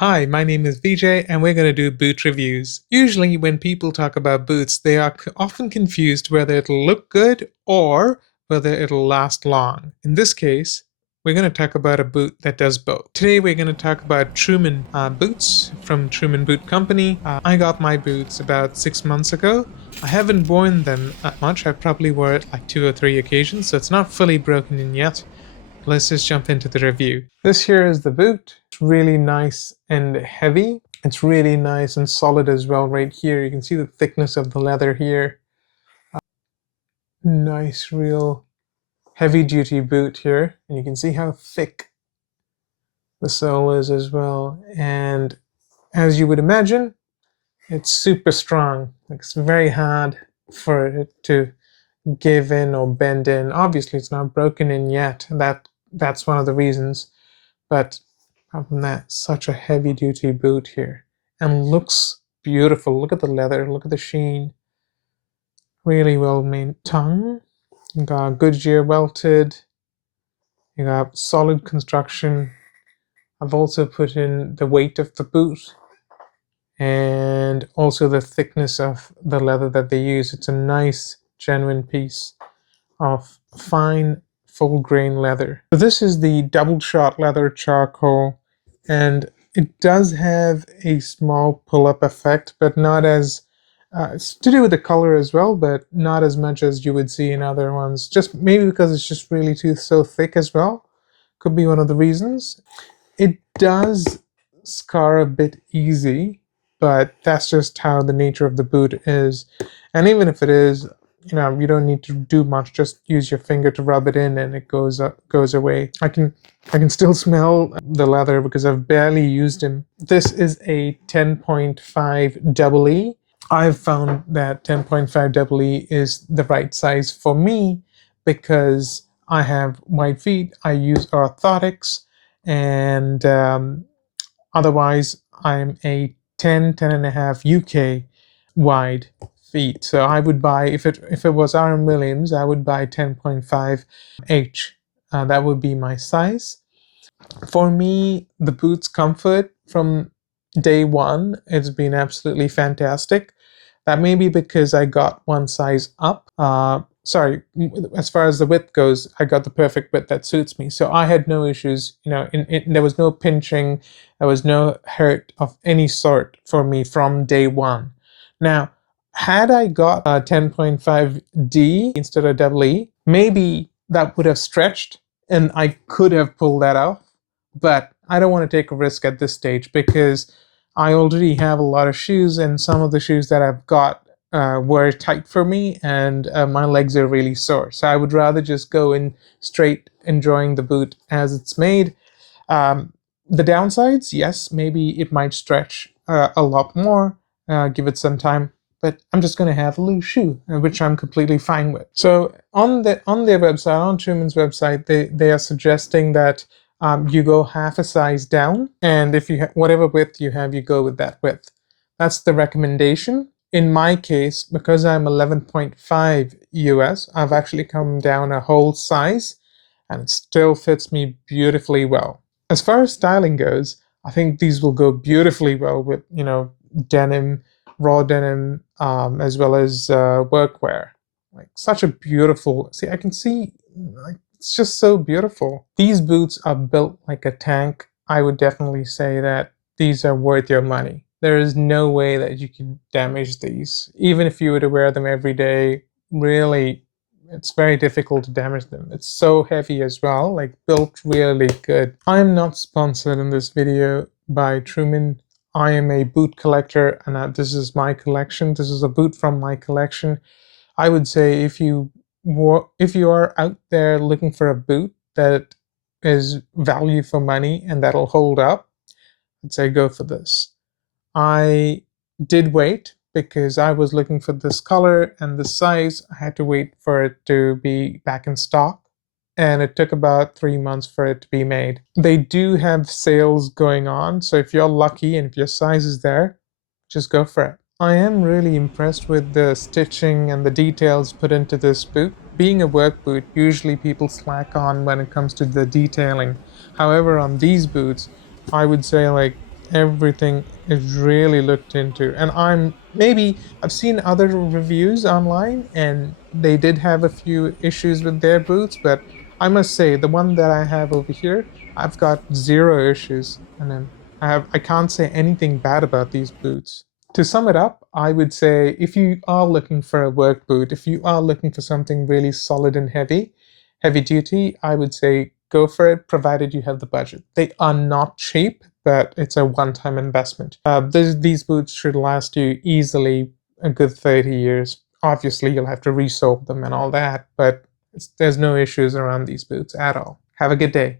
Hi, my name is VJ and we're going to do boot reviews. Usually when people talk about boots, they are often confused whether it'll look good or whether it'll last long. In this case, we're going to talk about a boot that does both. Today we're going to talk about Truman boots from Truman Boot Company. I got my boots about 6 months ago. I haven't worn them that much. I probably wore it like 2 or 3 occasions, so it's not fully broken in yet. Let's just jump into the review. This here is the boot. It's really nice and heavy. It's really nice and solid as well right here. You can see the thickness of the leather here. Nice, real heavy duty boot here. And you can see how thick the sole is as well. And as you would imagine, it's super strong. It's very hard for it to give in or bend in. Obviously, it's not broken in yet. That's one of the reasons. But apart from that, such a heavy duty boot here. And looks beautiful. Look at the leather, look at the sheen. Really well made tongue. You got Goodyear welted. You got solid construction. I've also put in the weight of the boot and also the thickness of the leather that they use. It's a nice, genuine piece of fine, full grain leather. So this is the double shot leather charcoal, and it does have a small pull-up effect, but not as it's to do with the color as well, but not as much as you would see in other ones. Just maybe because it's just really so thick as well. Could be one of the reasons. It does scar a bit easy, but that's just how the nature of the boot is. And even if it is, you don't need to do much. Just use your finger to rub it in, and it goes away. I can still smell the leather because I've barely used them. This is a 10.5 double E. I've found that 10.5 double E is the right size for me because I have wide feet. I use orthotics, and otherwise I'm a 10 and a half UK wide feet. So I would buy, if it was RM Williams, I would buy 10.5 H. That would be my size. For me, the boot's comfort from day one, it's been absolutely fantastic. That may be because I got one size up. Sorry, as far as the width goes, I got the perfect width that suits me. So I had no issues, there was no pinching, there was no hurt of any sort for me from day one. Now, had I got a 10.5D instead of double E, maybe that would have stretched and I could have pulled that off. But I don't want to take a risk at this stage because I already have a lot of shoes, and some of the shoes that I've got were tight for me, and my legs are really sore. So I would rather just go in straight, enjoying the boot as it's made. Um, the downsides, yes, maybe it might stretch a lot more, give it some time, but I'm just going to have a loose shoe, which I'm completely fine with. So on their website, on Truman's website, they are suggesting that you go half a size down, and if you whatever width you have, you go with that width. That's the recommendation. In my case, because I'm 11.5 US, I've actually come down a whole size, and it still fits me beautifully well. As far as styling goes, I think these will go beautifully well with, denim, raw denim, as well as workwear. Like such a beautiful, see, I can see, like, it's just so beautiful. These boots are built like a tank. I would definitely say that these are worth your money. There is no way that you can damage these. Even if you were to wear them every day, really, it's very difficult to damage them. It's so heavy as well, like built really good. I am not sponsored in this video by Truman. I am a boot collector, and this is my collection. This is a boot from my collection. I would say if you are out there looking for a boot that is value for money and that'll hold up, I'd say go for this. I did wait because I was looking for this color and this size. I had to wait for it to be back in stock, and it took about 3 months for it to be made. They do have sales going on, so if you're lucky and if your size is there, just go for it. I am really impressed with the stitching and the details put into this boot. Being a work boot, usually people slack on when it comes to the detailing. However, on these boots, I would say like Everything is really looked into. And I've seen other reviews online and they did have a few issues with their boots, but I must say the one that I have over here, I've got zero issues. And then I can't say anything bad about these boots. To sum it up, I would say if you are looking for a work boot, if you are looking for something really solid and heavy duty, I would say go for it, provided you have the budget. They are not cheap, but it's a one-time investment. These boots should last you easily a good 30 years. Obviously, you'll have to resole them and all that, but there's no issues around these boots at all. Have a good day.